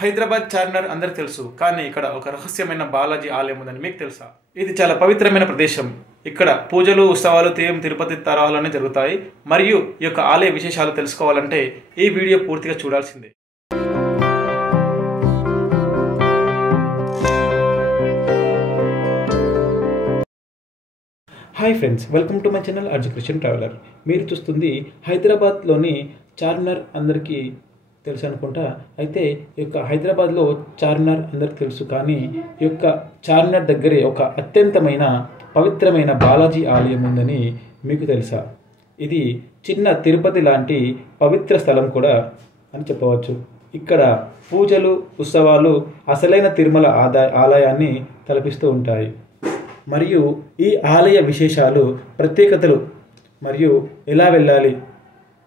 హైదరాబాద్ చార్మినార్ అందరికి తెలుసు, కానీ ఇక్కడ ఒక రహస్యమైన బాలాజీ ఆలయం ఉందని మీకు తెలుసా? ఇది చాలా పవిత్రమైన ప్రదేశం. ఇక్కడ పూజలు, ఉత్సవాలు తిరుపతి తరహాలోనే జరుగుతాయి. మరియు ఈ యొక్క ఆలయ విశేషాలు తెలుసుకోవాలంటే ఈ వీడియో పూర్తిగా చూడాల్సిందే. Hi friends, welcome to my channel education traveller. మీరు చూస్తుంది హైదరాబాద్లోని చార్మినార్. అందరికీ తెలుసు అనుకుంటా. అయితే ఈ యొక్క హైదరాబాద్లో చార్మినార్ అందరికి తెలుసు, కానీ ఈ యొక్క చార్మినార్ దగ్గరే ఒక అత్యంతమైన పవిత్రమైన బాలాజీ ఆలయం ఉందని మీకు తెలుసా? ఇది చిన్న తిరుపతి లాంటి పవిత్ర స్థలం కూడా అని చెప్పవచ్చు. ఇక్కడ పూజలు, ఉత్సవాలు అసలైన తిరుమల ఆలయాన్ని తలపిస్తూ ఉంటాయి. మరియు ఈ ఆలయ విశేషాలు, ప్రత్యేకతలు మరియు ఎలా వెళ్ళాలి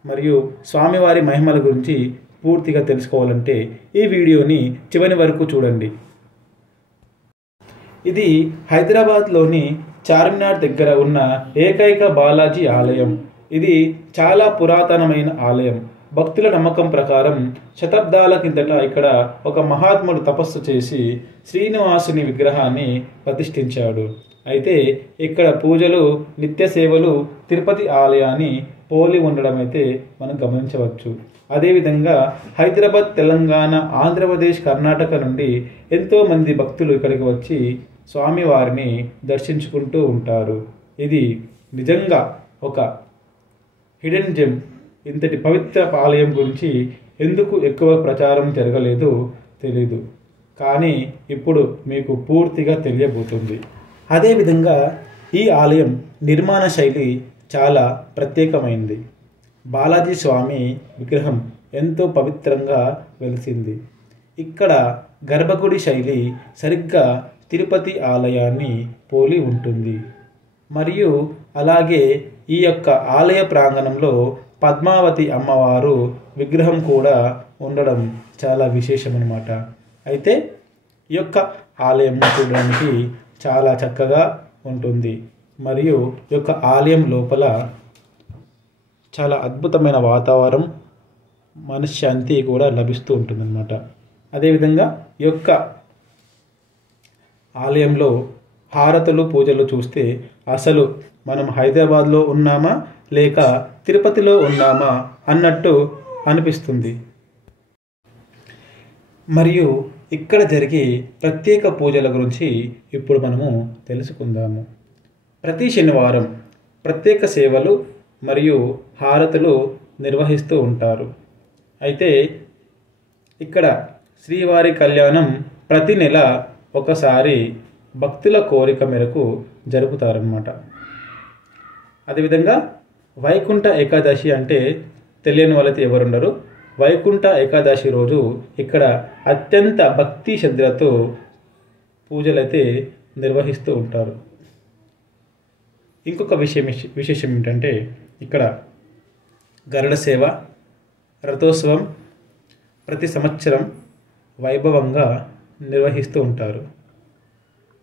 మరియు స్వామివారి మహిమల గురించి పూర్తిగా తెలుసుకోవాలంటే ఈ వీడియోని చివరి వరకు చూడండి. ఇది హైదరాబాద్లోని చార్మినార్ దగ్గర ఉన్న ఏకైక బాలాజీ ఆలయం. ఇది చాలా పురాతనమైన ఆలయం. భక్తుల నమ్మకం ప్రకారం శతాబ్దాల కిందట ఇక్కడ ఒక మహాత్ముడు తపస్సు చేసి శ్రీనివాసుని విగ్రహాన్ని ప్రతిష్ఠించాడు. అయితే ఇక్కడ పూజలు, నిత్య సేవలు తిరుపతి ఆలయాన్ని పోలి ఉండడం అయితే మనం గమనించవచ్చు. అదేవిధంగా హైదరాబాద్, తెలంగాణ, ఆంధ్రప్రదేశ్, కర్ణాటక నుండి ఎంతోమంది భక్తులు ఇక్కడికి వచ్చి స్వామివారిని దర్శించుకుంటూ ఉంటారు. ఇది నిజంగా ఒక హిడెన్ జెమ్. ఇంతటి పవిత్ర ఆలయం గురించి ఎందుకు ఎక్కువ ప్రచారం జరగలేదు తెలీదు, కానీ ఇప్పుడు మీకు పూర్తిగా తెలియబోతుంది. అదేవిధంగా ఈ ఆలయం నిర్మాణ శైలి చాలా ప్రత్యేకమైంది. బాలాజీ స్వామి విగ్రహం ఎంతో పవిత్రంగా వెలిసింది. ఇక్కడ గర్భగుడి శైలి సరిగ్గా తిరుపతి ఆలయాన్ని పోలి ఉంటుంది. మరియు అలాగే ఈ యొక్క ఆలయ ప్రాంగణంలో పద్మావతి అమ్మవారు విగ్రహం కూడా ఉండడం చాలా విశేషమన్నమాట. అయితే ఈ యొక్క ఆలయం చూడడానికి చాలా చక్కగా ఉంటుంది. మరియు ఈ యొక్క ఆలయం లోపల చాలా అద్భుతమైన వాతావరణం, మనశ్శాంతి కూడా లభిస్తూ ఉంటుందన్నమాట. అదేవిధంగా ఈ యొక్క ఆలయంలో హారతులు, పూజలు చూస్తే అసలు మనం హైదరాబాద్లో ఉన్నామా లేక తిరుపతిలో ఉన్నామా అన్నట్టు అనిపిస్తుంది. మరియు ఇక్కడ జరిగే ప్రత్యేక పూజల గురించి ఇప్పుడు మనము తెలుసుకుందాము. ప్రతి శనివారం ప్రత్యేక సేవలు మరియు హారతులు నిర్వహిస్తూ ఉంటారు. అయితే ఇక్కడ శ్రీవారి కళ్యాణం ప్రతి నెల ఒకసారి భక్తుల కోరిక మేరకు జరుపుతారన్నమాట. అదేవిధంగా వైకుంఠ ఏకాదశి అంటే తెలియని వాళ్ళైతే ఎవరుండరు. వైకుంఠ ఏకాదశి రోజు ఇక్కడ అత్యంత భక్తి శ్రద్ధలతో పూజలైతే నిర్వహిస్తూ ఉంటారు. ఇంకొక విశేషం ఏంటంటే ఇక్కడ గరుడ సేవ, రథోత్సవం ప్రతి సంవత్సరం వైభవంగా నిర్వహిస్తూ ఉంటారు.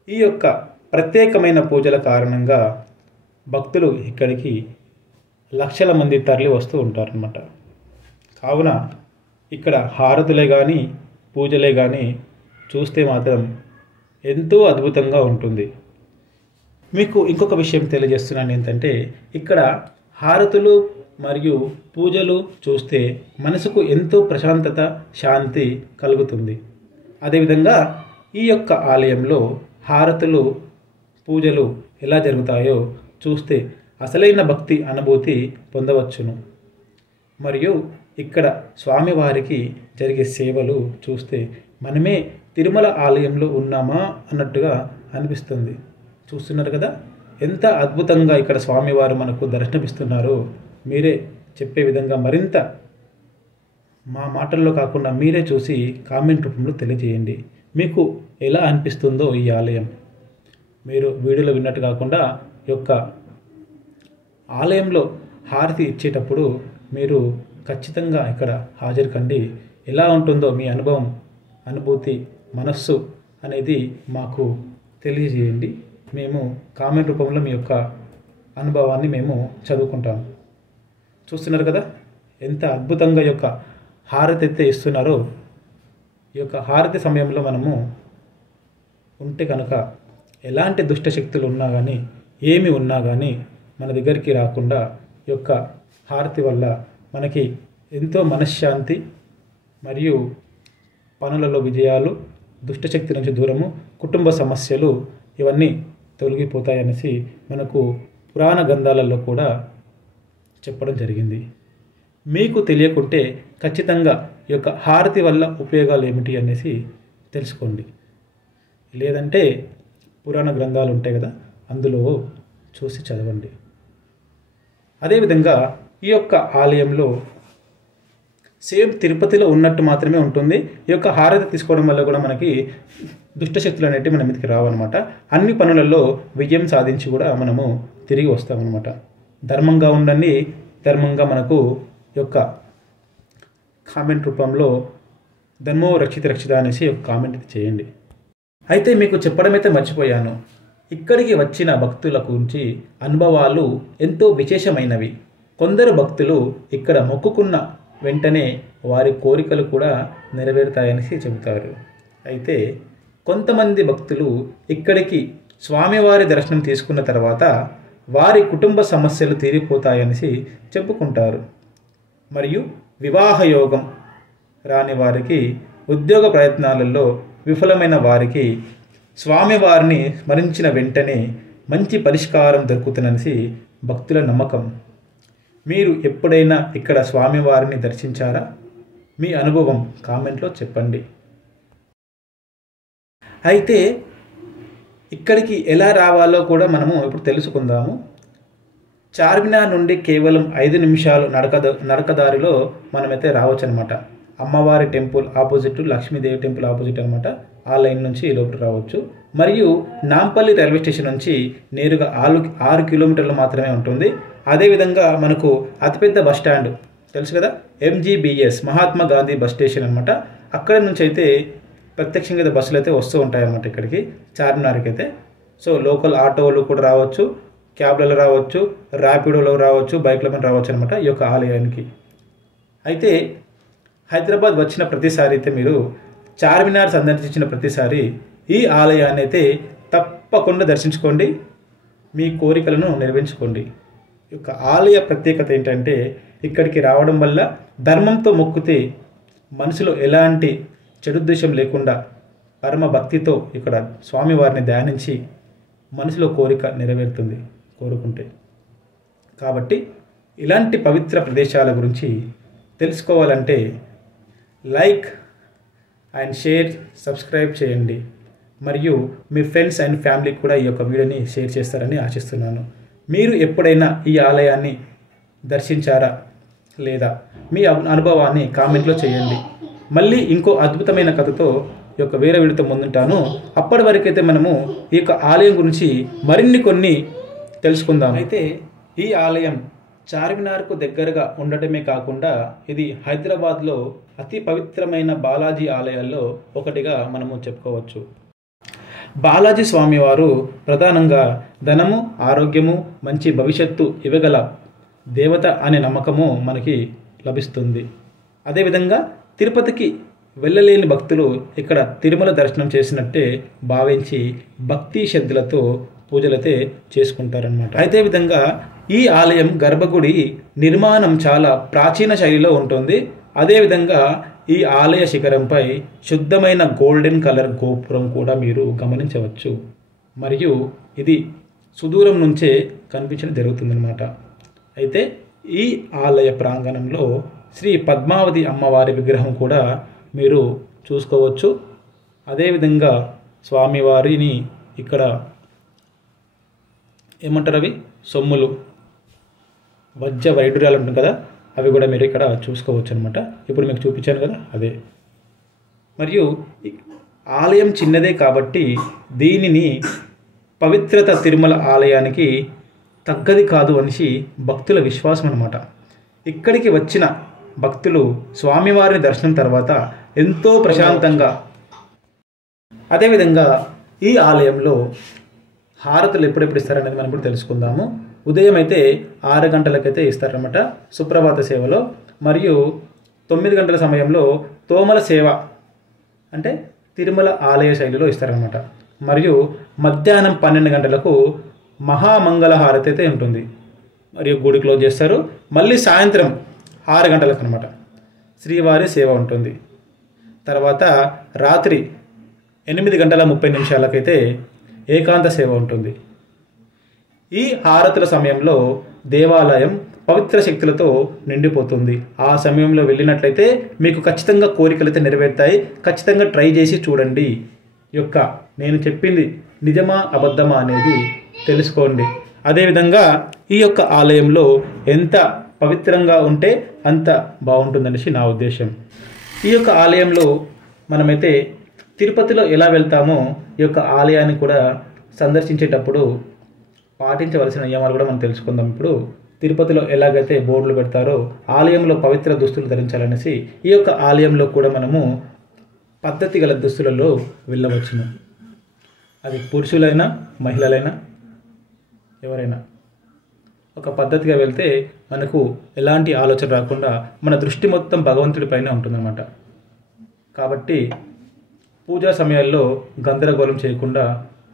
ఈ యొక్క ప్రత్యేకమైన పూజల కారణంగా భక్తులు ఇక్కడికి లక్షల మంది తరలి వస్తూ ఉంటారన్నమాట. కావున ఇక్కడ హారతులే కానీ, పూజలే కానీ చూస్తే మాత్రం ఎంతో అద్భుతంగా ఉంటుంది. మీకు ఇంకొక విషయం తెలియజేస్తున్నాను. ఏంటంటే ఇక్కడ హారతులు మరియు పూజలు చూస్తే మనసుకు ఎంతో ప్రశాంతత, శాంతి కలుగుతుంది. అదేవిధంగా ఈ యొక్క ఆలయంలో హారతులు, పూజలు ఎలా జరుగుతాయో చూస్తే అసలైన భక్తి అనుభూతి పొందవచ్చును. మరియు ఇక్కడ స్వామివారికి జరిగే సేవలు చూస్తే మనమే తిరుమల ఆలయంలో ఉన్నామా అన్నట్టుగా అనిపిస్తుంది. చూస్తున్నారు కదా ఎంత అద్భుతంగా ఇక్కడ స్వామివారు మనకు దర్శనమిస్తున్నారో. మీరే చెప్పే విధంగా మరింత మా మాటల్లో కాకుండా మీరే చూసి కామెంట్ రూపంలో తెలియజేయండి. మీకు ఎలా అనిపిస్తుందో ఈ ఆలయం. మీరు వీడియోలో విన్నట్టు కాకుండా ఈ యొక్క ఆలయంలో హారతి ఇచ్చేటప్పుడు మీరు ఖచ్చితంగా ఇక్కడ హాజరు కండి. ఎలా ఉంటుందో మీ అనుభవం, అనుభూతి, మనస్సు అనేది మాకు తెలియజేయండి. మేము కామెంట్ రూపంలో మీ యొక్క అనుభవాన్ని మేము చదువుకుంటాము. చూస్తున్నారు కదా ఎంత అద్భుతంగా యొక్క హారతి అయితే ఇస్తున్నారో. ఈ యొక్క హారతి సమయంలో మనము ఉంటే కనుక ఎలాంటి దుష్టశక్తులు ఉన్నా కానీ ఏమి ఉన్నా కానీ మన దగ్గరికి రాకుండా ఈ యొక్క హారతి వల్ల మనకి ఎంతో మనశ్శాంతి మరియు పనులలో విజయాలు, దుష్టశక్తి నుంచి దూరము, కుటుంబ సమస్యలు ఇవన్నీ తొలగిపోతాయనేసి మనకు పురాణ గ్రంథాలలో కూడా చెప్పడం జరిగింది. మీకు తెలియకుంటే ఖచ్చితంగా ఈ యొక్క హారతి వల్ల ఉపయోగాలు ఏమిటి అనేసి తెలుసుకోండి. లేదంటే పురాణ గ్రంథాలు ఉంటాయి కదా, అందులో చూసి చదవండి. అదేవిధంగా ఈ యొక్క ఆలయంలో సేమ్ తిరుపతిలో ఉన్నట్టు మాత్రమే ఉంటుంది. ఈ యొక్క హారతి తీసుకోవడం వల్ల కూడా మనకి దుష్టశక్తులు అనేవి మన మీదకి రావన్నమాట. అన్ని పనులలో విజయం సాధించి కూడా మనము తిరిగి వస్తామన్నమాట. ధర్మంగా ఉండండి, ధర్మంగా మనకు ఈ యొక్క కామెంట్ రూపంలో ధర్మో రక్షిత రక్షిత అనేసి ఒక కామెంట్ చేయండి. అయితే మీకు చెప్పడం అయితే మర్చిపోయాను, ఇక్కడికి వచ్చిన భక్తుల గురించి అనుభవాలు ఎంతో విశేషమైనవి. కొందరు భక్తులు ఇక్కడ మొక్కుకున్న వెంటనే వారి కోరికలు కూడా నెరవేరుతాయనేసి చెబుతారు. అయితే కొంతమంది భక్తులు ఇక్కడికి స్వామివారి దర్శనం తీసుకున్న తర్వాత వారి కుటుంబ సమస్యలు తీరిపోతాయనేసి చెప్పుకుంటారు. మరియు వివాహ యోగం రాని వారికి, ఉద్యోగ ప్రయత్నాలలో విఫలమైన వారికి స్వామివారిని స్మరించిన వెంటనే మంచి పరిష్కారం దొరుకుతుందనేసి భక్తుల నమ్మకం. మీరు ఎప్పుడైనా ఇక్కడ స్వామివారిని దర్శించారా? మీ అనుభవం కామెంట్లో చెప్పండి. అయితే ఇక్కడికి ఎలా రావాలో కూడా మనము ఇప్పుడు తెలుసుకుందాము. చార్మినార్ నుండి కేవలం 5 నిమిషాలు నడకదారిలో మనమైతే రావచ్చు అనమాట. అమ్మవారి temple opposite, Lakshmidevi temple opposite అనమాట. ఆ లైన్ నుంచి లోపల రావచ్చు. మరియు నాంపల్లి రైల్వే స్టేషన్ నుంచి నేరుగా 6 కిలోమీటర్లు మాత్రమే ఉంటుంది. అదేవిధంగా మనకు అతిపెద్ద బస్ స్టాండ్ తెలుసు కదా, MGBS Mahatma Gandhi bus station అనమాట. అక్కడ నుంచి అయితే ప్రత్యక్షంగా బస్సులు అయితే వస్తూ ఉంటాయి అన్నమాట ఇక్కడికి చార్మినార్కి అయితే. సో లోకల్ ఆటోలు కూడా రావచ్చు, క్యాబ్లలో రావచ్చు, ర్యాపిడోలో రావచ్చు, బైక్ల మీద రావచ్చు అనమాట ఈ యొక్క ఆలయానికి. అయితే హైదరాబాద్ వచ్చిన ప్రతిసారి అయితే మీరు చార్మినార్ సందర్శించిన ప్రతిసారి ఈ ఆలయాన్ని అయితే తప్పకుండా దర్శించుకోండి, మీ కోరికలను నెరవేర్చుకోండి. ఈ యొక్క ఆలయ ప్రత్యేకత ఏంటంటే ఇక్కడికి రావడం వల్ల ధర్మంతో మొక్కితే మనసులో ఎలాంటి చెడుద్దేశం లేకుండా పరమ భక్తితో ఇక్కడ స్వామివారిని ధ్యానించి మనసులో కోరిక నెరవేరుతుంది కోరుకుంటే. కాబట్టి ఇలాంటి పవిత్ర ప్రదేశాల గురించి తెలుసుకోవాలంటే లైక్ అండ్ షేర్, సబ్స్క్రైబ్ చేయండి. మరియు మీ ఫ్రెండ్స్ అండ్ ఫ్యామిలీకి కూడా ఈ యొక్క వీడియోని షేర్ చేస్తారని ఆశిస్తున్నాను. మీరు ఎప్పుడైనా ఈ ఆలయాన్ని దర్శించారా లేదా మీ అనుభవాన్ని కామెంట్లో చేయండి. మళ్ళీ ఇంకో అద్భుతమైన కథతో ఈ యొక్క వేరే వీడియోతో ముందుంటాను. అప్పటి వరకైతే మనము ఈ యొక్క ఆలయం గురించి మరిన్ని కొన్ని తెలుసుకుందాం. అయితే ఈ ఆలయం చార్మినార్కు దగ్గరగా ఉండటమే కాకుండా ఇది హైదరాబాద్లో అతి పవిత్రమైన బాలాజీ ఆలయాల్లో ఒకటిగా మనము చెప్పుకోవచ్చు. బాలాజీ స్వామివారు ప్రధానంగా ధనము, ఆరోగ్యము, మంచి భవిష్యత్తు ఇవ్వగల దేవత అనే నమ్మకము మనకి లభిస్తుంది. అదేవిధంగా తిరుపతికి వెళ్ళలేని భక్తులు ఇక్కడ తిరుమల దర్శనం చేసినట్టే భావించి భక్తి శ్రద్ధలతో పూజలైతే చేసుకుంటారనమాట. అయితే విధంగా ఈ ఆలయం గర్భగుడి నిర్మాణం చాలా ప్రాచీన శైలిలో ఉంటుంది. అదేవిధంగా ఈ ఆలయ శిఖరంపై శుద్ధమైన గోల్డెన్ కలర్ గోపురం కూడా మీరు గమనించవచ్చు. మరియు ఇది సుదూరం నుంచే కనిపించడం జరుగుతుందన్నమాట. అయితే ఈ ఆలయ ప్రాంగణంలో శ్రీ పద్మావతి అమ్మవారి విగ్రహం కూడా మీరు చూసుకోవచ్చు. అదేవిధంగా స్వామివారిని ఇక్కడ ఏమంటారు, అవి సొమ్ములు, వజ్ర వైడూర్యాలు ఉంటుంది కదా, అవి కూడా మీరు ఇక్కడ చూసుకోవచ్చు అనమాట. ఇప్పుడు మీకు చూపించాను కదా అదే. మరియు ఆలయం చిన్నదే కాబట్టి దీనిని పవిత్రత తిరుమల ఆలయానికి తగ్గది కాదు అనేసి భక్తుల విశ్వాసం అనమాట. ఇక్కడికి వచ్చిన భక్తులు స్వామివారిని దర్శనం తర్వాత ఎంతో ప్రశాంతంగా. అదేవిధంగా ఈ ఆలయంలో హారతులు ఎప్పుడెప్పుడు ఇస్తారనేది మనం ఇప్పుడు తెలుసుకుందాము. ఉదయం అయితే 6 గంటలకైతే ఇస్తారనమాట సుప్రభాత సేవలో. మరియు 9 గంటల సమయంలో తోమల సేవ అంటే తిరుమల ఆలయ శైలిలో ఇస్తారనమాట. మరియు మధ్యాహ్నం 12 గంటలకు మహామంగళహారతి అయితే ఉంటుంది. మరియు గుడి క్లోజ్ చేస్తారు. మళ్ళీ సాయంత్రం 6 గంటలకు అనమాట శ్రీవారి సేవ ఉంటుంది. తర్వాత రాత్రి 8:30 ఏకాంత సేవ ఉంటుంది. ఈ హారతుల సమయంలో దేవాలయం పవిత్ర శక్తులతో నిండిపోతుంది. ఆ సమయంలో వెళ్ళినట్లయితే మీకు ఖచ్చితంగా కోరికలు అయితే నెరవేరుతాయి. ఖచ్చితంగా ట్రై చేసి చూడండి. నేను చెప్పింది నిజమా అబద్ధమా అనేది తెలుసుకోండి. అదేవిధంగా ఈ యొక్క ఆలయంలో ఎంత పవిత్రంగా ఉంటే అంత బాగుంటుందనేసి నా ఉద్దేశం. ఈ యొక్క ఆలయంలో మనమైతే తిరుపతిలో ఎలా వెళ్తామో ఈ యొక్క ఆలయాన్ని కూడా సందర్శించేటప్పుడు పాటించవలసిన నియమాలు కూడా మనం తెలుసుకుందాం. ఇప్పుడు తిరుపతిలో ఎలాగైతే బోర్డులు పెడతారో ఆలయంలో పవిత్ర దుస్తులు ధరించాలనేసి ఈ యొక్క ఆలయంలో కూడా మనము పద్ధతి గల దుస్తులలో వెళ్ళవచ్చును. అది పురుషులైనా మహిళలైనా ఎవరైనా ఒక పద్ధతిగా వెళ్తే మనకు ఎలాంటి ఆలోచన రాకుండా మన దృష్టి మొత్తం భగవంతుడిపైనే ఉంటుందన్నమాట. కాబట్టి పూజా సమయాల్లో గందరగోళం చేయకుండా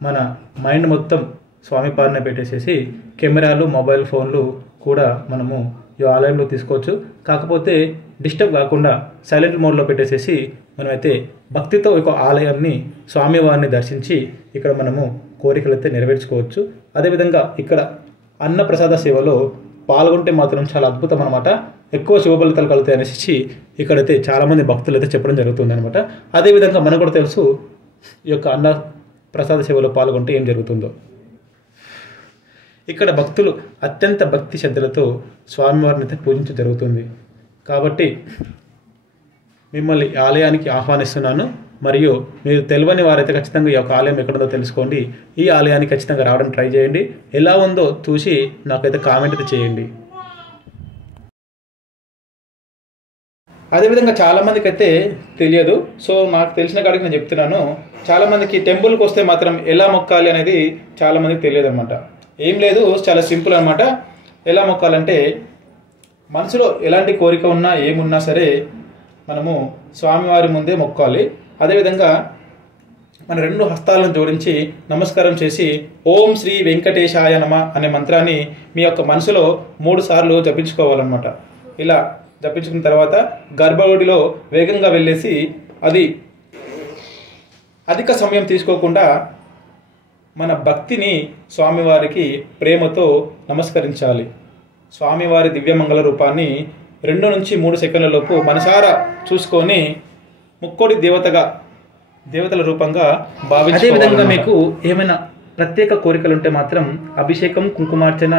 మన మైండ్ మొత్తం స్వామి పాలన పెట్టేసేసి కెమెరాలు మొబైల్ ఫోన్లు కూడా మనము ఈ ఆలయంలో తీసుకోవచ్చు. కాకపోతే డిస్టర్బ్ కాకుండా సైలెంట్ మోడ్లో పెట్టేసేసి మనమైతే భక్తితో ఒక ఆలయాన్ని స్వామివారిని దర్శించి ఇక్కడ మనము కోరికలైతే నెరవేర్చుకోవచ్చు. అదేవిధంగా ఇక్కడ అన్నప్రసాద సేవలో పాల్గొంటే మాత్రం చాలా అద్భుతం అనమాట. ఎక్కువ శుభ ఫలితాలు కలుగుతాయి అనేసి ఇక్కడైతే చాలామంది భక్తులు అయితే చెప్పడం జరుగుతుంది అనమాట. అదేవిధంగా మనకు కూడా తెలుసు ఈ యొక్క అన్న ప్రసాద సేవలో పాల్గొంటే ఏం జరుగుతుందో. ఇక్కడ భక్తులు అత్యంత భక్తి శ్రద్ధలతో స్వామివారిని అయితే పూజించడం జరుగుతుంది. కాబట్టి మిమ్మల్ని ఆలయానికి ఆహ్వానిస్తున్నాను. మరియు మీరు తెలియని వారైతే ఖచ్చితంగా ఈ యొక్క ఆలయం ఎక్కడుందో తెలుసుకోండి. ఈ ఆలయానికి ఖచ్చితంగా రావడం ట్రై చేయండి. ఎలా ఉందో చూసి నాకైతే కామెంట్ అయితే చేయండి. అదేవిధంగా చాలామందికి అయితే తెలియదు. సో నాకు తెలిసిన కాడికి నేను చెప్తున్నాను. చాలామందికి టెంపుల్కి వస్తే మాత్రం ఎలా మొక్కాలి అనేది చాలామందికి తెలియదు అనమాట. ఏం లేదు, చాలా సింపుల్ అనమాట. ఎలా మొక్కాలంటే మనసులో ఎలాంటి కోరిక ఉన్నా ఏమున్నా సరే మనము స్వామివారి ముందే మొక్కాలి. అదేవిధంగా మన 2 హస్తాలను జోడించి నమస్కారం చేసి ఓం శ్రీ వెంకటేశాయ నమః అనే మంత్రాన్ని మీ యొక్క మనసులో 3 సార్లు జపించుకోవాలన్నమాట. ఇలా జపించుకున్న తర్వాత గర్భగుడిలో వేగంగా వెళ్ళేసి అది అధిక సమయం తీసుకోకుండా మన భక్తిని స్వామివారికి ప్రేమతో నమస్కరించాలి. స్వామివారి దివ్యమంగళ రూపాన్ని 2 నుంచి 3 సెకండ్ల లోపు మనసారా చూసుకొని ముక్కోడి దేవతల రూపంగా భావించాలి. అదేవిధంగా మీకు ఏమైనా ప్రత్యేక కోరికలు ఉంటే మాత్రం అభిషేకం, కుంకుమార్చన,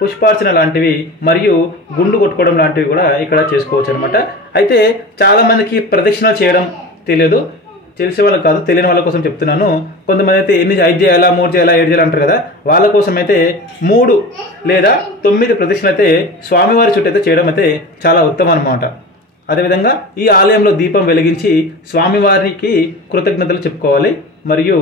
పుష్పార్చన లాంటివి మరియు గుండు కొట్టుకోవడం లాంటివి కూడా ఇక్కడ చేసుకోవచ్చు అనమాట. అయితే చాలామందికి ప్రదక్షిణలు చేయడం తెలియదు. తెలిసే వాళ్ళకి కాదు, తెలియని వాళ్ళ కోసం చెప్తున్నాను. కొంతమంది అయితే 5 చేయాలా, 3 చేయాలా, 7 చేయాలి అంటారు కదా. వాళ్ళ కోసం అయితే 3 లేదా 9 ప్రదక్షిణలు అయితే స్వామివారి చుట్టూ అయితే చేయడం అయితే చాలా ఉత్తమం అనమాట. అదేవిధంగా ఈ ఆలయంలో దీపం వెలిగించి స్వామివారికి కృతజ్ఞతలు చెప్పుకోవాలి. మరియు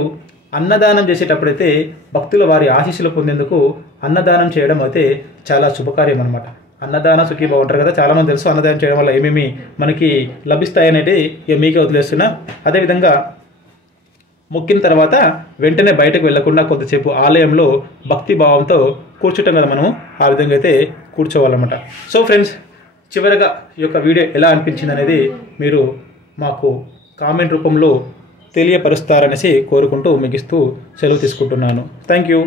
అన్నదానం చేసేటప్పుడైతే భక్తుల వారి ఆశీస్సులు పొందేందుకు అన్నదానం చేయడం అయితే చాలా శుభకార్యం అనమాట. అన్నదాన సుఖీభవ అంటారు కదా, చాలామంది తెలుసు. అన్నదానం చేయడం వల్ల ఏమేమి మనకి లభిస్తాయి అనేది మీకే వదిలేస్తున్నా. అదేవిధంగా మొక్కిన తర్వాత వెంటనే బయటకు వెళ్లకుండా కొంతసేపు ఆలయంలో భక్తి భావంతో కూర్చుంటాం కదా మనము, ఆ విధంగా అయితే కూర్చోవాలన్నమాట. సో ఫ్రెండ్స్, చివరగా ఈ యొక్క వీడియో ఎలా అనిపించింది అనేది మీరు మాకు కామెంట్ రూపంలో తెలియపరుస్తారనేసి కోరుకుంటూ ముగిస్తూ సెలవు తీసుకుంటున్నాను. Thank you.